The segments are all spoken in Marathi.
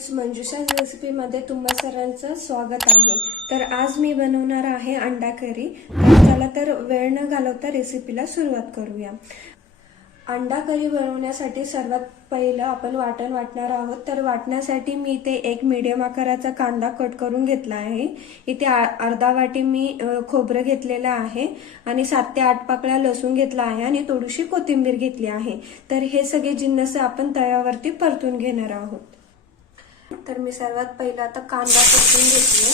फ्रेंड्स, मंजुषा's रेसिपीमध्ये तुम्हा सर्वांचं स्वागत आहे। तर आज मी बनवणार आहे अंडा करी। तर चला तर वेळ न घालवता रेसिपीला सुरुवात करूया। अंडा करी बनवण्यासाठी सर्वात पहिलं आपण वाटण वाटणार आहोत। तर वाटण्यासाठी मी इथे एक मीडियम आकाराचा कांदा कट करून घेतला आहे। इथे अर्धा वाटी मी खोबरं घेतलेलं आहे आणि 7 ते 8 पाकळ्या लसूण घेतला आहे आणि थोडीशी कोथिंबीर घेतली आहे। तर हे सगळे जिन्नस आपण तव्यावरती परतून घेणार आहोत। तर मी सर्वात पहिला आता कांदा परतून घेतला।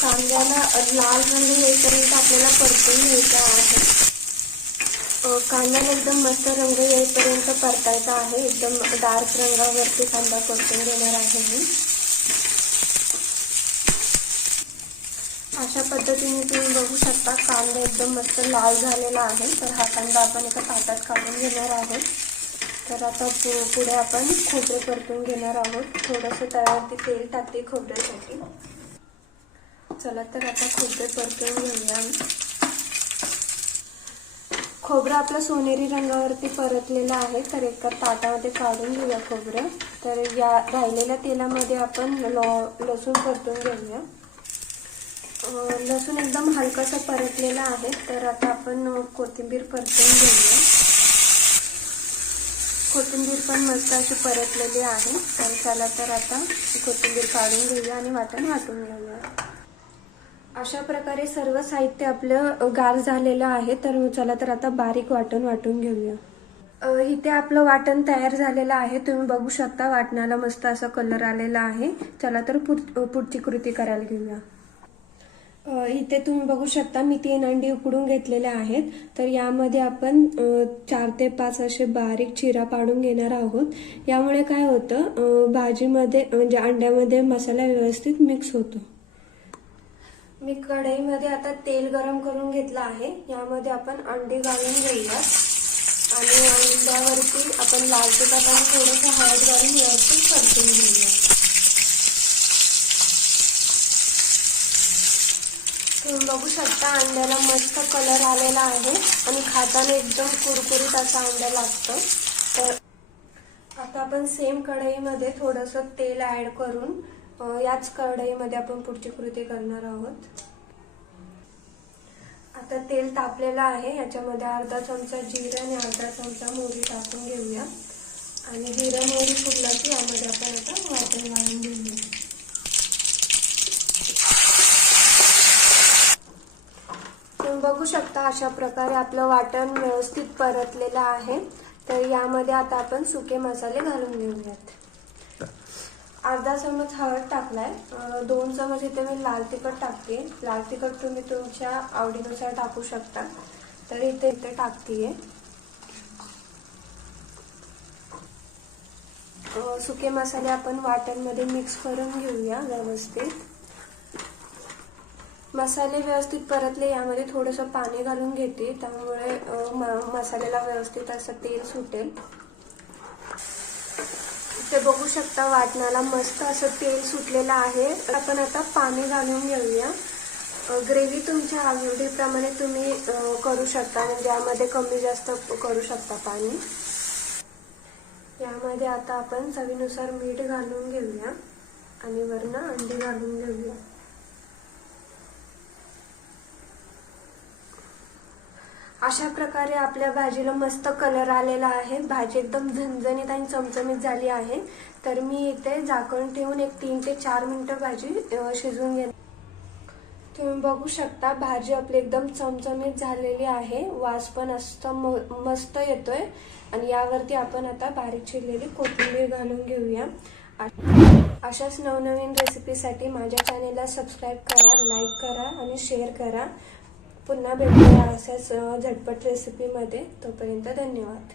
कांद्याला लाल रंग येईपर्यंत आपल्याला परतून घ्यायचा आहे। कांद्याला एकदम मस्त रंग येईपर्यंत परतायचा आहे। एकदम डार्क रंगावरती कांदा परतून घेणार आहे मी। अशा पद्धतीने तुम्ही बघू शकता कांदा एकदम मस्त लाल झालेला आहे। तर हा कांदा आपण एका ताटात काढून घेणार आहोत। तर आता पुढे आपण खोबरे परतून घेणार आहोत। थोडंसं तव्यावरती तेल टाकते खोबऱ्यासाठी। चला तर आता खोबरे परतून घेऊया। खोबरं आपलं सोनेरी रंगावरती परतलेलं आहे। तर एका ताटामध्ये काढून घेऊया खोबरं। तर या राहिलेल्या तेलामध्ये आपण लसूण परतून घेऊया। लसूण एकदम हलकासा परतलेला आहे। तर आता आपण कोथिंबीर परतून घेऊया। कोथिंबीर पण मस्त अशी परतलेली आहे। तर चला तर आता कोथिंबीर काढून घेऊया आणि वाटण वाटून घेऊया। अशा प्रकारे सर्व साहित्य आपलं गार झालेलं आहे। तर चला तर आता बारीक वाटण वाटून घेऊया। इथे आपलं वाटण तयार झालेलं आहे। तुम्ही बघू शकता वाटणाला मस्त असा कलर आलेला आहे। चला तर पुढची कृती करायला घेऊया। इथे तुम्ही बघू शकता मी 3 अंडी उकडून घेतलेले आहेत। तर यामध्ये आपण 4 ते 5 असे बारीक चिरा पाडून घेणार आहोत। यामुळे काय होतं भाजीमध्ये म्हणजे अंड्यामध्ये मसाला व्यवस्थित मिक्स होतो। मी कढईमध्ये आता तेल गरम करून घेतलं आहे। यामध्ये आपण अंडी घालून घेऊया आणि अंड्यावरती आपण लाल तिखट आणि थोडंसं हळद घालून व्यवस्थित परतून घेऊया। तुम्ही बघू शकता अंड्याला मस्त कलर आलेला आहे आणि खाताना एकदम कुरकुरीत असा अंडा लागतो। तर आता आपण सेम कढईमध्ये थोडंसं तेल ऍड करून याच कढईमध्ये आपण पुढची कृती करणार आहोत। आता तेल तापलेलं आहे। याच्यामध्ये अर्धा चमचा जिरे आणि अर्धा चमचा मोहरी टाकून घेऊया आणि जिरे मोहरी फुटला की यामध्ये आपण आता वाटण घालून घेऊया। तुम्ही बघू शकता अशा प्रकारे आपलं वाटण व्यवस्थित परतलेलं आहे। तर यामध्ये आता आपण सुके मसाले घालून घेऊयात। अर्धा चमच हळद टाकलाय। 2 चमच इथे मी लाल तिखट टाकते। लाल तिखट तुम्ही तुमच्या आवडीनुसार टाकू शकता। तर इथे टाकतेय। सुके मसाले आपण वाटणमध्ये मिक्स करून घेऊया व्यवस्थित। मसाले व्यवस्थित परतले यामध्ये थोडंसं पाणी घालून घेते। त्यामुळे मसाल्याला व्यवस्थित असं तेल सुटेल। ते बघू शकता वाटणाला मस्त असं तेल सुटलेलं आहे। आपण आता पाणी घालून घेऊया। ग्रेव्ही तुमच्या आवडीप्रमाणे तुम्ही करू शकता, म्हणजे यामध्ये कमी जास्त करू शकता पाणी। यामध्ये आता आपण चवीनुसार मीठ घालून घेऊया आणि वरनं अंडी घालून घेऊया। अशा प्रकारे आपल्या भाजीला मस्त कलर आलेला आहे। भाजी एकदम झणझणीत आणि चमचमीत झाली आहे। तर मी इथे झाकण ठेवून एक 3 ते 4 मिनिटं भाजी शिजवून घेणार। तुम्ही बघू शकता भाजी आपली एकदम चमचमीत झालेली आहे। वास पण मस्त येतोय आणि यावरती आपण आता बारीक चिरलेली कोथिंबीर घालून घेऊया। अशाच नवनवीन रेसिपीसाठी माझ्या चॅनेलला सबस्क्राईब करा, लाईक करा आणि शेअर करा। पुन्हा भेटूया अशाच झटपट रेसिपीमध्ये। तोपर्यंत धन्यवाद।